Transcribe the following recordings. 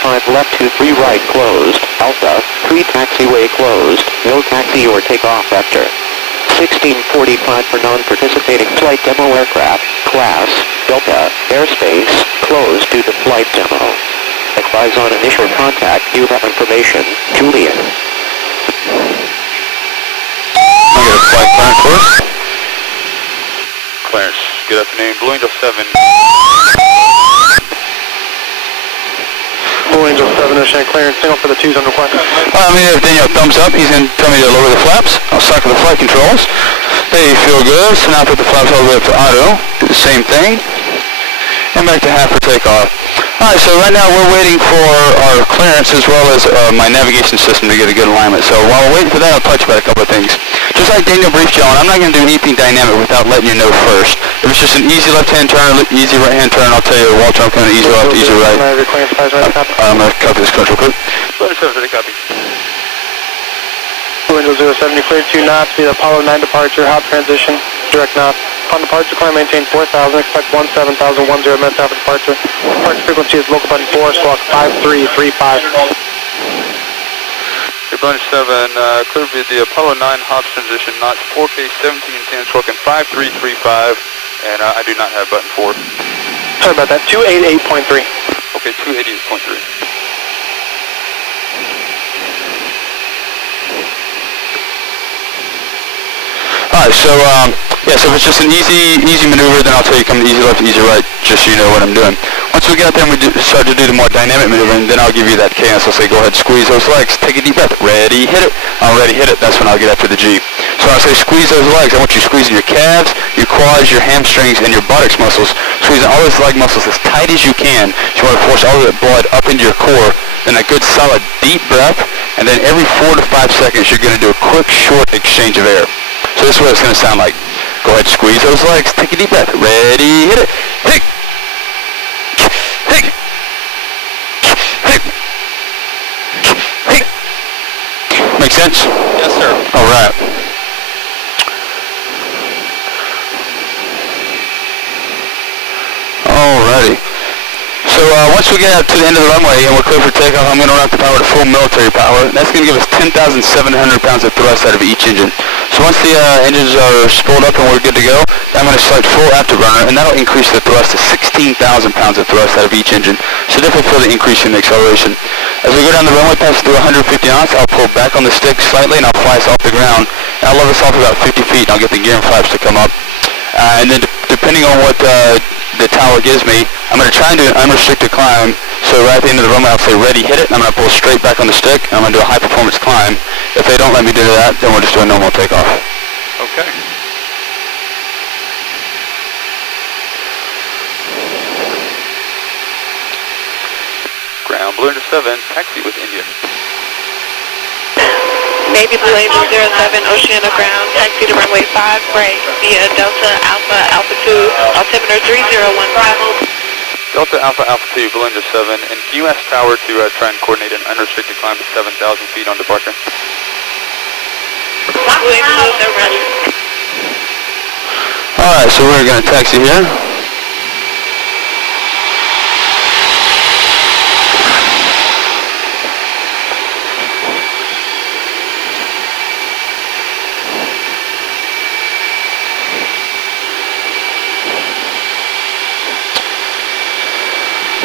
5 left 23 right closed. Alpha 3 taxiway closed. No taxi or takeoff vector. 1645 for non-participating flight demo aircraft. Class Delta airspace closed due to flight demo. Advise on initial contact. You have information. Julian. I'll get a flight clearance first. Clarence, good afternoon. Blue Angel 7. Blue Angel 7, Ocean clearance, signal for the 2s on request. I'm going to give Daniel a thumbs up. He's going to tell me to lower the flaps. I'll cycle the flight controls. They feel good, so now put the flaps all the way up to auto. Do the same thing. And back to half for takeoff. Alright, so right now we're waiting for our clearance as well as my navigation system to get a good alignment. So while we're waiting for that, I'll touch about a couple of things. Just like Daniel briefed you on, I'm not going to do anything dynamic without letting you know first. If it's just an easy left-hand turn, easy right-hand turn, I'll tell you, Walter, I'm coming easy left, easy right. I'm going to copy this clearance real quick. Blue Angel 7, copy. Blue Angel 07, you cleared 2 knots via Apollo 9 departure, hot transition, direct knots. Upon departure, climb maintain 4,000, expect 17,010 minutes after departure. Departure frequency is local button 4, squawk 5335. Blue Angel 7, clear via the Apollo 9 hot transition, knots 4K 1710, squawking 5335, and I do not have button 4. Sorry about that, 288.3. Okay, 288.3. Alright, so so if it's just an easy maneuver, then I'll tell you come easy left, easy right, just so you know what I'm doing. Once we get out there and we start to do the more dynamic maneuvering, then I'll give you that cadence. I'll say, go ahead, squeeze those legs, take a deep breath, ready, hit it. Already hit it, that's when I'll get after the G. So I'll say, squeeze those legs. I want you squeezing your calves, your quads, your hamstrings, and your buttocks muscles, squeezing all those leg muscles as tight as you can. So you want to force all of that blood up into your core, then a good solid deep breath, and then every 4 to 5 seconds you're going to do a quick, short exchange of air. So this is what it's going to sound like. Go ahead, squeeze those legs, take a deep breath, ready, hit it, hit, hit, hit, hit. Make sense? Yes, sir. All right. Alrighty. So once we get out to the end of the runway and we're clear for takeoff, I'm going to run up the power to full military power. That's going to give us 10,700 pounds of thrust out of each engine. So once the engines are spooled up and we're good to go, I'm going to select full afterburner, and that'll increase the thrust to 16,000 pounds of thrust out of each engine. So definitely feel the increase in the acceleration. As we go down the runway past through 150 knots, I'll pull back on the stick slightly and I'll fly us off the ground. And I'll level us off about 50 feet and I'll get the gear and flaps to come up. And then depending on what the tower gives me, I'm going to try and do an unrestricted climb. So right at the end of the runway, I'll say ready, hit it, and I'm going to pull straight back on the stick, and I'm going to do a high-performance climb. If they don't let me do that, then we'll just do a normal takeoff. Okay. Ground Blue Angel 7, taxi with India. Navy Blue Angel 07, Oceana ground, taxi to runway 5, break via Delta Alpha Alpha 2, altimeter 3015. Delta Alpha Alpha 2, Blue Angel 7, and can you ask tower to try and coordinate an unrestricted climb to 7,000 feet on departure? Blue Angel 07, ready. Alright, so we're going to taxi here.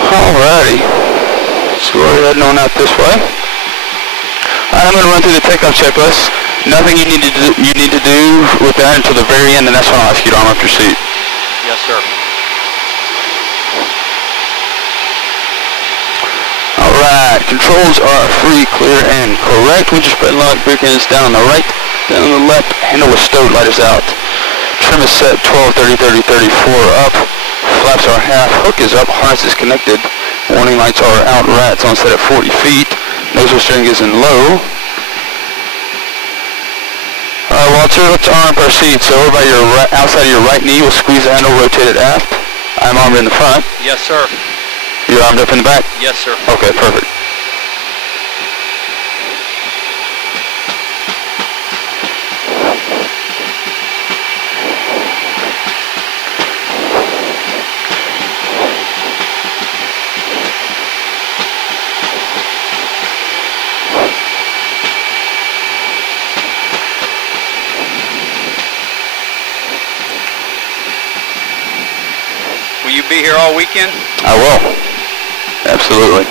Alrighty, so we're heading on out this way. I'm going to run through the takeoff checklist. Nothing you need to do with that until the very end, and that's when I'll ask you to arm up your seat. Yes, sir. Alright, controls are free, clear, and correct. We just put lock brake ends down on the right, down on the left. Handle was stowed, light is out. Trim is set 12, 30, 30, 34 up. Flaps are half, hook is up, harness is connected. Warning lights are out, rats on set at 40 feet. Nozzle steering is in low. Alright, Walter, let's arm up our seats. So over by your outside of your right knee, we'll squeeze the handle, rotate it aft. I'm armed in the front. Yes, sir. You're armed up in the back? Yes, sir. Okay, perfect. be here all weekend? I will. Absolutely.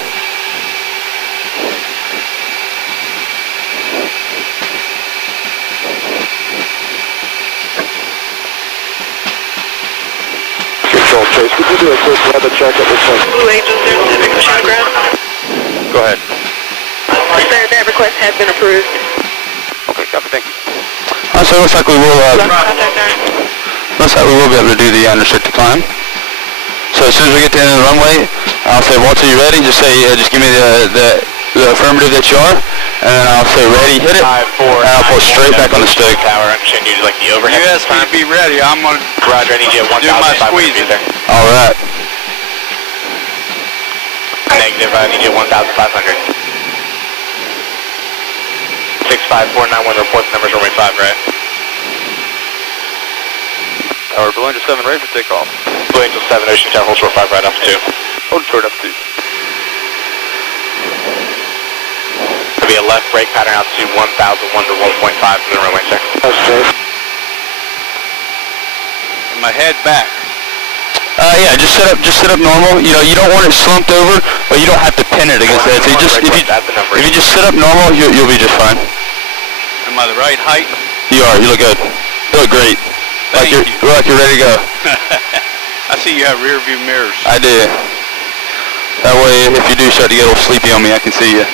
Control Chase, could you do a quick weather check at this point? Blue Angel 07, Oceana Ground. Go ahead. Sir, that request has been approved. Okay, copy, thank you. So it looks like we will, Contact nine. looks like we will be able to do the unrestricted climb. So as soon as we get to the end of the runway, I'll say, Walter, you ready? Just say, just give me the affirmative that you are, and then I'll say, ready, hit it, and I'll pull straight back on the stick. Tower, understand you like the overhead. You asked me to be ready. I'm going to Roger, I need you at do my 1,500 feet squeezing. there. All right. Negative, I need you at 1,500. 65491, report the numbers runway 5, right? Tower, Blue Angel 7, ready for takeoff. Blue Angel 7, Ocean Tower, hold short 5, right up 2. Hold short up 2. There'll be a left brake pattern out to 1,001 to 1.5 from the runway, sir. That's Chase. my head back. Yeah, just sit up normal. You know, you don't want it slumped over, but you don't have to pin it against that. So you just, if you just sit up normal, you'll be just fine. Am I the right height? You are. You look good. You look great. Thank you. Like you're ready to go. I see you have rear view mirrors. I do. That way, if you do start to get a little sleepy on me, I can see you.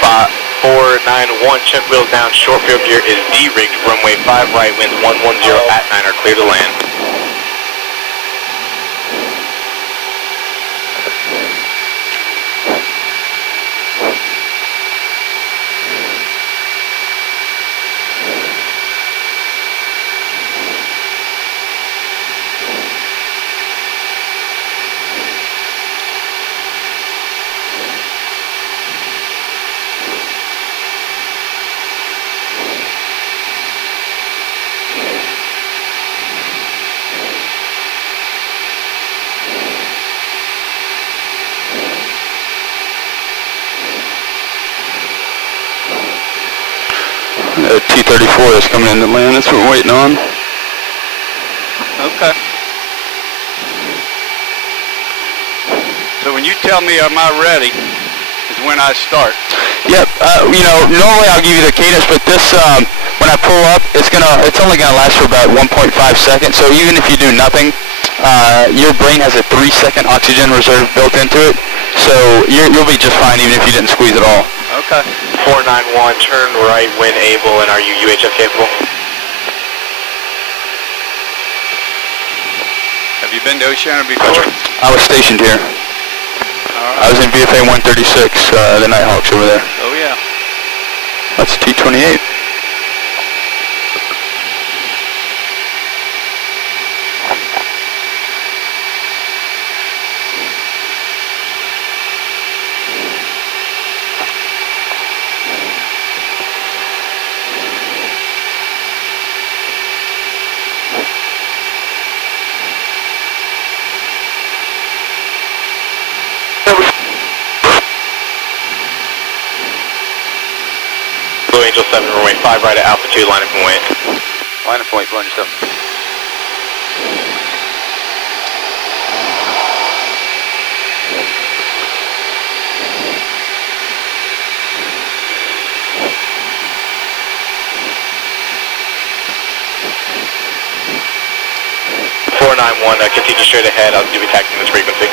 Five, 491, check wheels down, short field gear is D-rigged, runway 5 right, winds 110 at 9 are clear to land. T-34 is coming in to land. That's what we're waiting on. Okay. So when you tell me am I ready, is when I start. Yep. You know, normally I'll give you the cadence, but this, when I pull up, it's only gonna last for about 1.5 seconds. So even if you do nothing, your brain has a 3-second oxygen reserve built into it. So you'll be just fine even if you didn't squeeze at all. Okay. 491, turn right when able, and are you UHF capable? Have you been to Oceana before? I was stationed here. All I right. was in VFA 136, the Nighthawks over there. Oh yeah. That's T-28. Blue Angel 7, runway 5 right at Alpha 2, line up and wait. Line of point, Blue Angel 7. Continue straight ahead, I'll do attacking this frequency.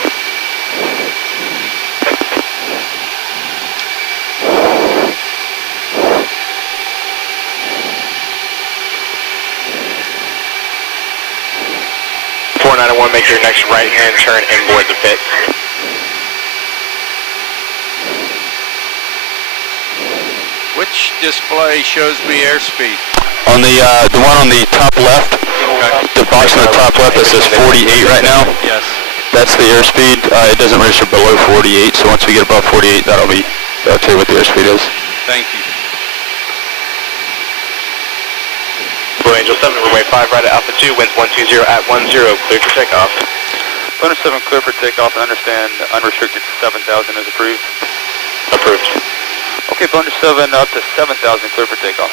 Make your next right-hand turn inboard the pit. Which display shows me airspeed? On the one on the top left, the box on the top left that says 48 right now, Yes. that's the airspeed. It doesn't register below 48, so once we get above 48, that'll tell you what the airspeed is. Thank you. Blue Angel 7, runway 5 right at Alpha 2, winds 120 at 10, cleared for takeoff. Blue Angel 7, clear for takeoff, and understand unrestricted 7,000 is approved. Approved. Okay, Blue Angel 7, up to 7,000, clear for takeoff.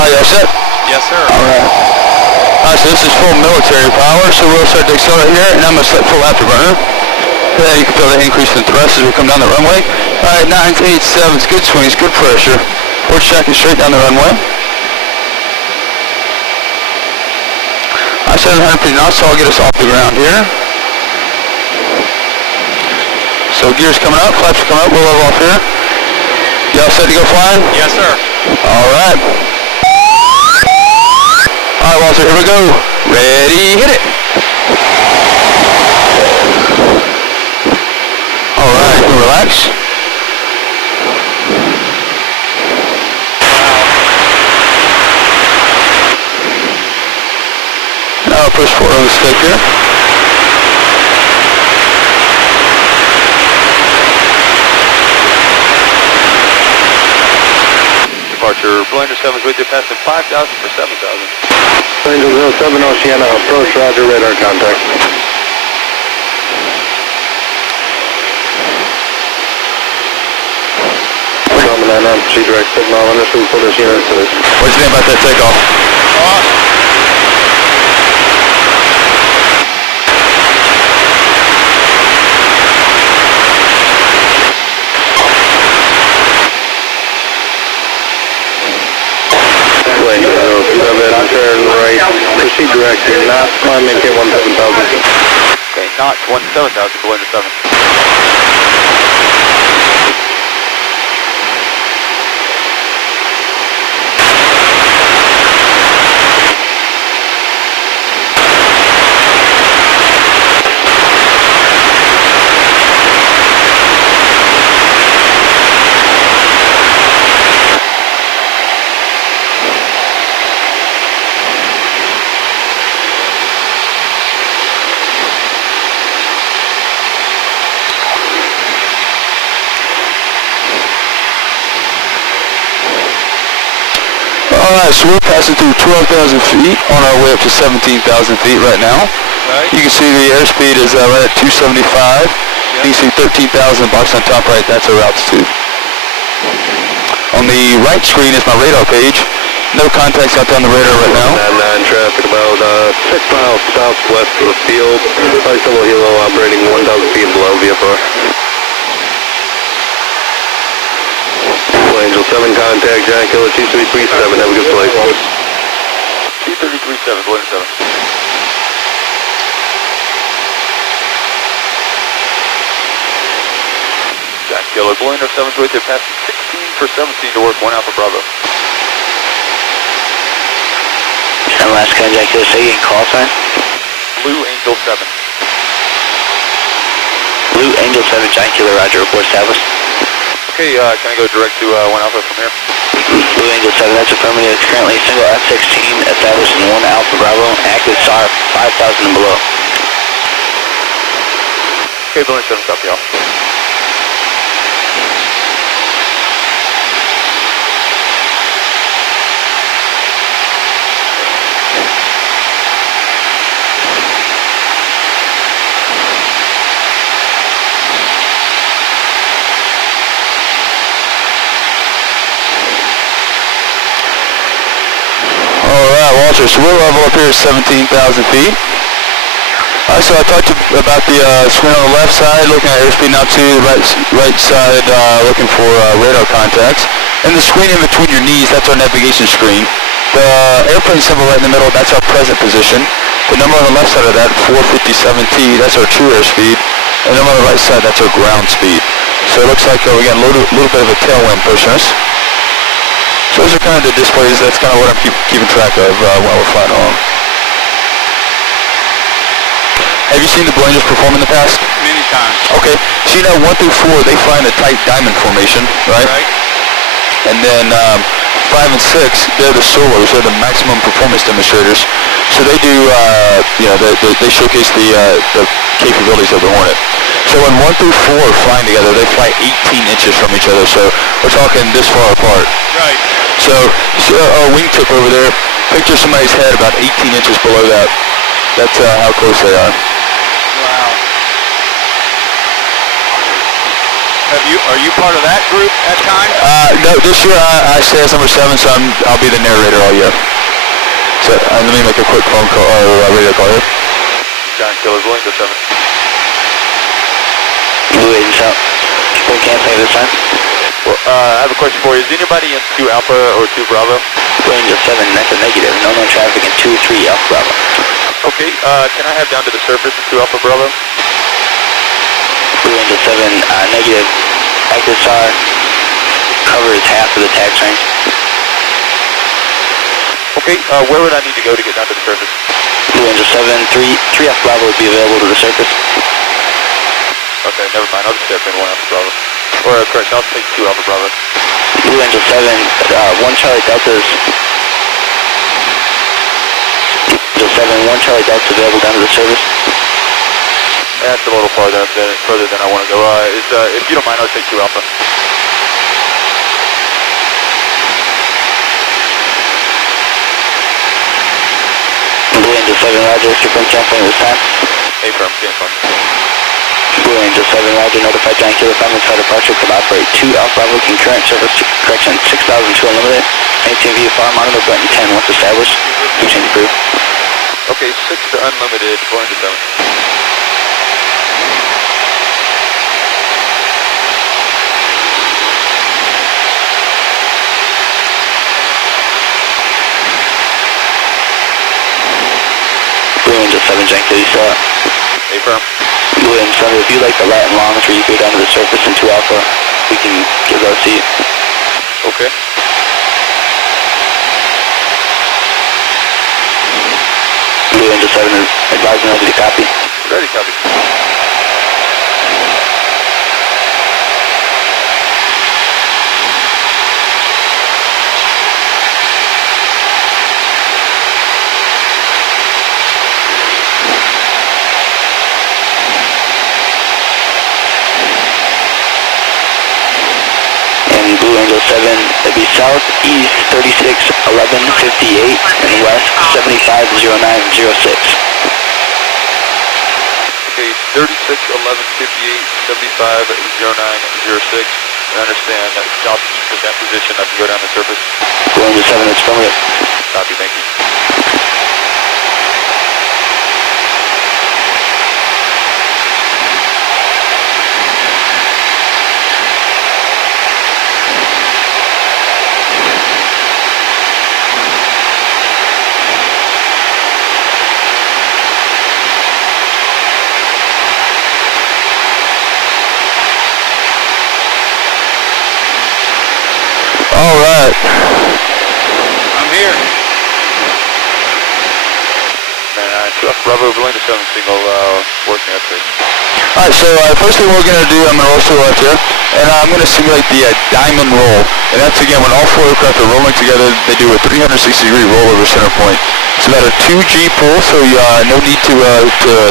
You all set? Yes, sir. Alright. Alright, so this is full military power, so we'll start to accelerate here, and I'm going to set full afterburner. Then you can feel the increase in thrust as we come down the runway. Alright, 9s, 8s, 7s, good swings, good pressure. We're tracking straight down the runway. Alright, 700 knots, so I'll get us off the ground here. So gears coming up, flaps are coming up, we'll level off here. You all set to go flying? Yes, sir. Alright. Alright, Walter, here we go. Ready, hit it. Alright, relax. Now push forward on the stick here. Departure, Blue Angel 7 is with you, passing 5,000 for 7,000. Angel 07 Oceana, approach, roger, radar contact. Phenomenon on G-direct signal, understood for this unit. What do you think about that takeoff? Turn right, proceed direct, not climb, maintain 17,000. Okay, knots 17,000, Blue Angel 7. Alright, so we're passing through 12,000 feet on our way up to 17,000 feet right now. Right. You can see the airspeed is right at 275. You can see 13,000 bucks on top right, that's our altitude. On the right screen is my radar page. No contacts out there on the radar right now. 99 traffic about 6 miles southwest of the field. Bicycle helo operating 1,000 feet below VFR. Angel 7 contact, Jack Killer 2337, have a good flight. 2337, Blue Angel 7. Jack Killer, Blue Angel 7's with you, passing 16 for 17 to work 1 Alpha Bravo. And last contact, Jack Killer, say again, call sign? Blue Angel 7. Blue Angel 7, Jack Killer, roger, report established. Okay, can I go direct to 1 Alpha from here? Blue Angel 7, that's affirmative. It's currently single F-16 established in 1 Alpha Bravo, active SAR 5,000 and below. Okay, Blue Angel 7, copy all. Walter, so we're level up here at 17,000 feet. So I talked about the screen on the left side, looking at airspeed now to the right side, looking for radar contacts. And the screen in between your knees, that's our navigation screen. The airplane symbol right in the middle, that's our present position. The number on the left side of that, 457T, that's our true airspeed. And the number on the right side, that's our ground speed. So it looks like we got a little bit of a tailwind pushing us. So those are kind of the displays. That's kind of what I'm keeping track of while we're flying along. Have you seen the Blue Angels perform in the past? Many times. Okay. So you know 1 through 4, they fly in a tight diamond formation, right? Right. And then 5 and 6, they're the solos, they're the maximum performance demonstrators. So they do, they showcase the capabilities of the Hornet. So when 1 through 4 are flying together, they fly 18 inches from each other. So we're talking this far apart. Right. So our wingtip over there, picture somebody's head about 18 inches below that. That's how close they are. Wow. Are you part of that group at times? No, this year I stay as number 7, so I'll be the narrator all year. So let me make a quick phone call or radio call here. John Killer, Blinker 7. Blue Agent out. People can't say this time. Well, I have a question for you. Is anybody in 2 Alpha or 2 Bravo? Range of 7, that's a negative. No known traffic in 2-3 Alpha Bravo. Okay, can I have down to the surface in 2 Alpha Bravo? Blue Angel 7, negative. Active SAR covers half of the tax range. Okay, where would I need to go to get down to the surface? Blue Angel 7, 3 Alpha Bravo would be available to the surface. Okay, never mind. I'll just step in 1 Alpha Bravo. Or, correction, I'll take 2 Alpha Bravo. Blue Angel 7, 1 Charlie Delta's. Angel 7, 1 Charlie Delta available down to the surface. That's a little further than I want to go. If you don't mind, I'll take 2 Alpha. Blue Angel 7, roger. Confirm canceling this time. Affirm, cancel. Blue Angel 7, roger. Notified Giant Killer 5 minutes for departure. Could operate 2 Alpha Bravo concurrent service correction 6,002 unlimited. Maintain VFR monitor button 10 once established. You change approved. Okay, 6 to unlimited, going to 7. Blue Angel 7, Giant Killer, you still up? Affirm. Blue Angel 7, if you like the Latin longs where you go down to the surface in 2 Alpha, we can give those to you. Okay. Blue Angel 7 is advising ready to copy. Ready, copy. And Blue Angel 7, it'd be southeast 361158 and west 750906. Okay, 361158 750906. I understand that southeast of that position, I can go down the surface. Blue Angel 7, it's affirmative. Copy, thank you. All right. I'm here. 2 Alpha Bravo, Belinda 7 signal, working update. All right, so first thing we're going to do, I'm going to roll to the left here, and I'm going to simulate the diamond roll. And that's, again, when all 4 aircraft are rolling together, they do a 360-degree roll over center point. It's about a 2G pull, so no need to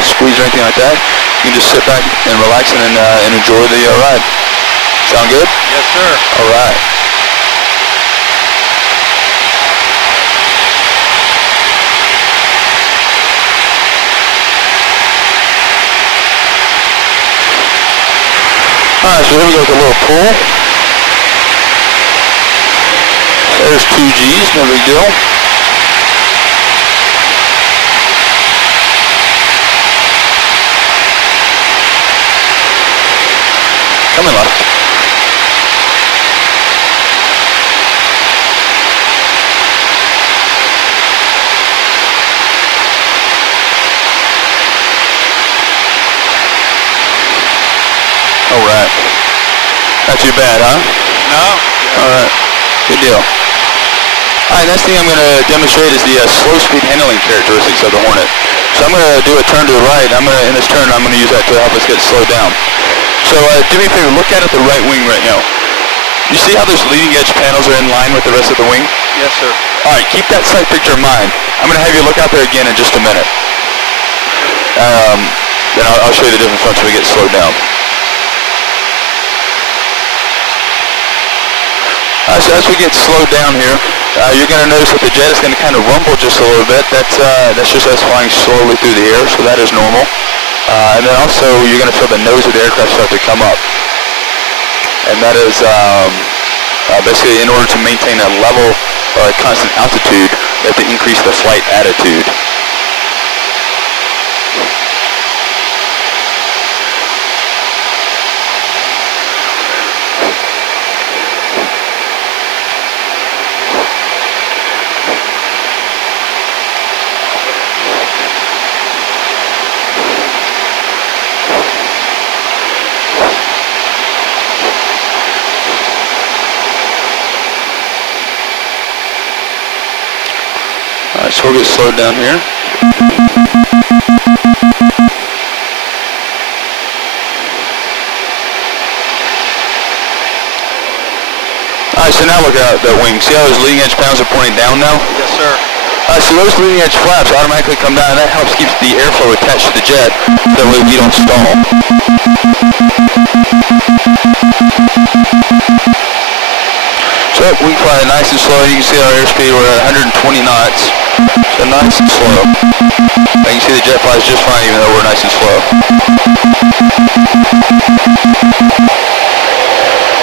squeeze or anything like that. You can just sit back and relax and enjoy the ride. Sound good? Yes, sir. All right. Alright, so here we go with a little pull. There's 2 G's, no big deal. Coming left. Alright. Not too bad, huh? No. Alright. Good deal. Alright, next thing I'm going to demonstrate is the slow speed handling characteristics of the Hornet. So I'm going to do a turn to the right. In this turn, I'm going to use that to help us get slowed down. So do me a favor, look out at the right wing right now. You see how those leading edge panels are in line with the rest of the wing? Yes, sir. All right, keep that sight picture in mind. I'm going to have you look out there again in just a minute. Then I'll show you the difference once we get slowed down. So as we get slowed down here, you're going to notice that the jet is going to kind of rumble just a little bit. That's just us flying slowly through the air, so that is normal. And then also you're going to feel the nose of the aircraft start to come up. And that is basically in order to maintain a level or a constant altitude, you have to increase the flight attitude. Alright, so we'll get slowed down here. Alright, so now look at that wing. See how those leading edge panels are pointing down now? Yes, sir. So those leading edge flaps automatically come down, and that helps keep the airflow attached to the jet, so that way we don't stall. So we fly nice and slow. You can see our airspeed, we're at 120 knots. So nice and slow. And you can see the jet flies just fine even though we're nice and slow.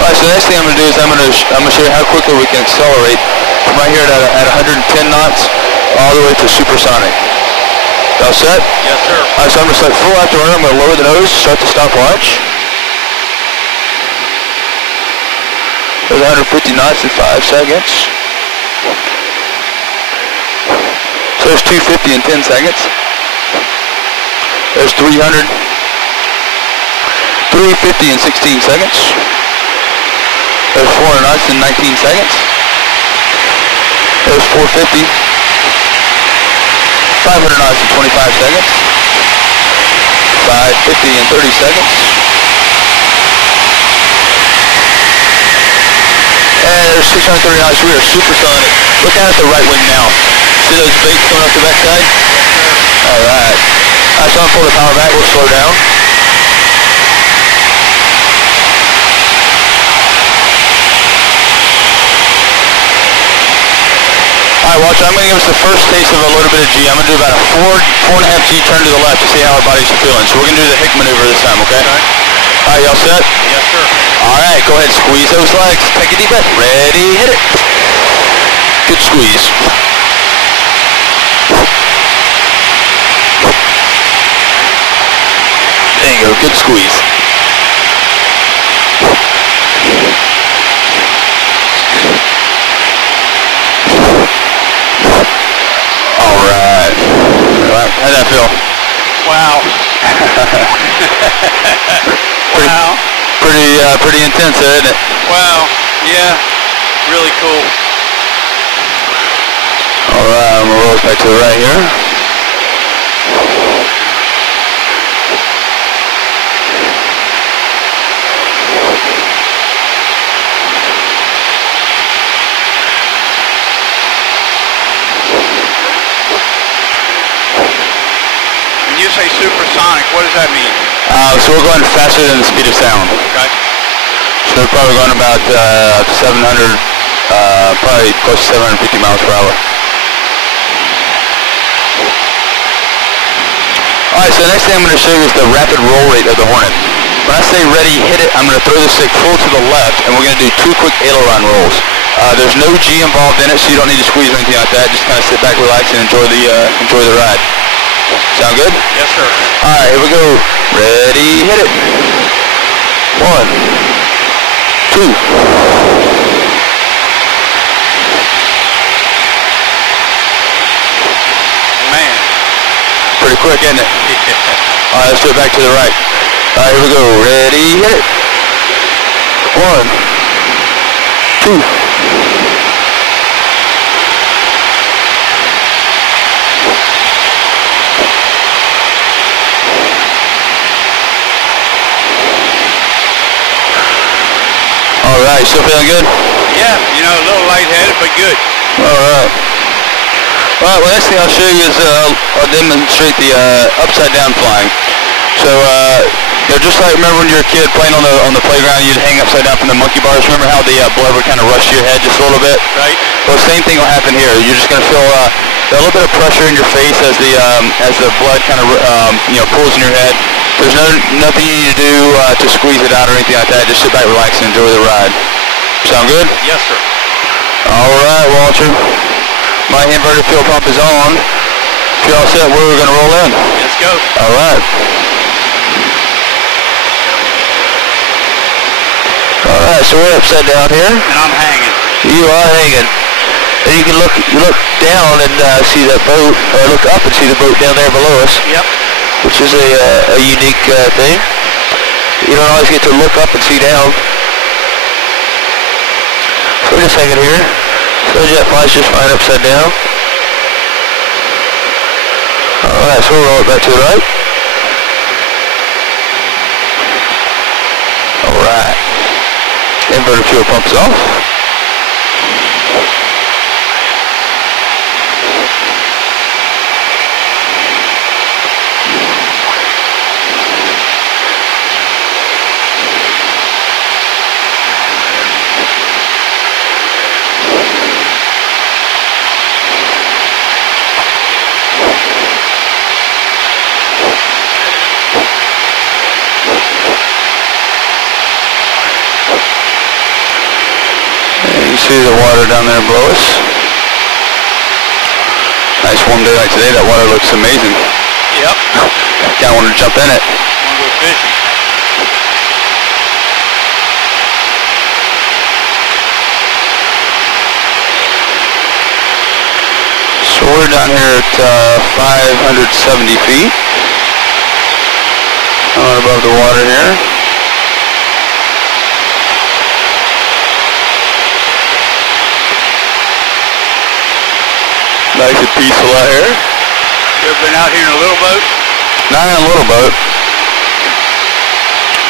Alright, so the next thing I'm going to do is I'm going to show you how quickly we can accelerate from right here at 110 knots all the way to supersonic. All set? Yes, sir. Alright, so I'm going to start full afterburner. I'm going to lower the nose, start the stopwatch. There's 150 knots in 5 seconds. So there's 250 in 10 seconds. There's 300. 350 in 16 seconds. There's 400 knots in 19 seconds. There's 450. 500 knots in 25 seconds. 550 in 30 seconds. And there's 630 knots. We are supersonic. Look out at the right wing now. See those bakes coming up the backside? Alright. Alright, so I'm going to pull the power back. We'll slow down. Alright, watch. I'm going to give us the first taste of a little bit of G. I'm going to do about a 4.5 G turn to the left to see how our bodies are feeling. So we're going to do the hick maneuver this time, okay? Alright, y'all set? Yes, sir. Alright, go ahead, squeeze those legs. Take a deep breath. Ready, hit it. Good squeeze. There you go, good squeeze. Alright. How'd that feel? Wow. Wow. Pretty intense there, isn't it? Wow. Yeah. Really cool. Alright, I'm gonna roll us back to the right here. When you say supersonic, what does that mean? So we're going faster than the speed of sound. Okay. So we're probably going about 700, probably close to 750 miles per hour. Alright, so the next thing I'm going to show you is the rapid roll rate of the Hornet. When I say ready, hit it, I'm going to throw the stick full to the left, and we're going to do 2 quick aileron rolls. There's no G involved in it, so you don't need to squeeze or anything like that. Just kind of sit back, relax, and enjoy the ride. Sound good? Yes, sir. Alright, here we go. Ready, hit it. 1, 2. Man. Pretty quick, isn't it? Alright, let's do it back to the right. Alright, here we go. Ready, hit it. 1, 2. All right, still feeling good? Yeah, you know, a little lightheaded, but good. All right. All right, well, next thing I'll show you is I'll demonstrate the upside down flying. So, you know, just like remember when you were a kid playing on the playground, you'd hang upside down from the monkey bars. Remember how the blood would kind of rush to your head just a little bit? Right. Well, the same thing will happen here. You're just going to feel a little bit of pressure in your face as the blood kind of pulls in your head. There's nothing you need to do to squeeze it out or anything like that. Just sit back, relax, and enjoy the ride. Sound good? Yes, sir. All right, Walter. My inverted fuel pump is on. If you're all set, we're going to roll in. Let's go. All right. All right, so we're upside down here. And I'm hanging. You are hanging. And you can look down and see that boat, or look up and see the boat down there below us. Yep. Which is a unique thing. You don't always get to look up and see down. So we're just hanging here. So the jet flies just fine upside down. Alright, so we'll roll it back to the right. Alright. Inverter fuel pump is off. See the water down there below us. Nice warm day like today. That water looks amazing. Yep. Kind of want to jump in it. Want to go fishing. So we're down here at 570 feet. Out above the water here. Nice and peaceful out here. You ever been out here in a little boat? Not in a little boat.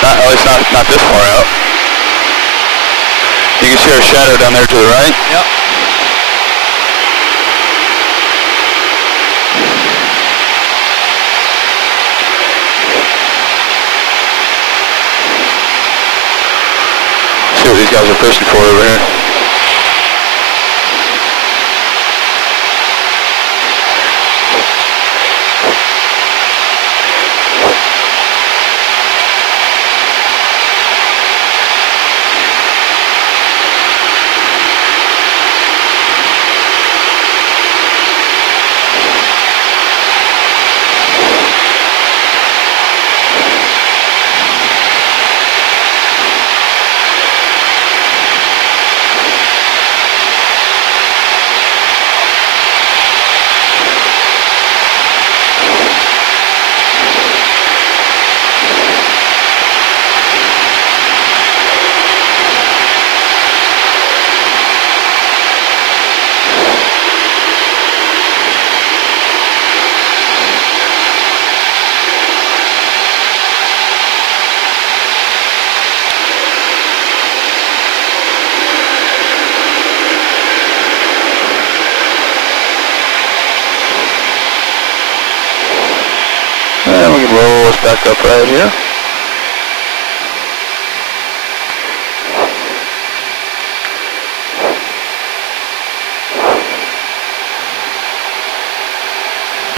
At least not this far out. You can see our shadow down there to the right. Yep. See what these guys are fishing for over here. And we can roll us back up right here.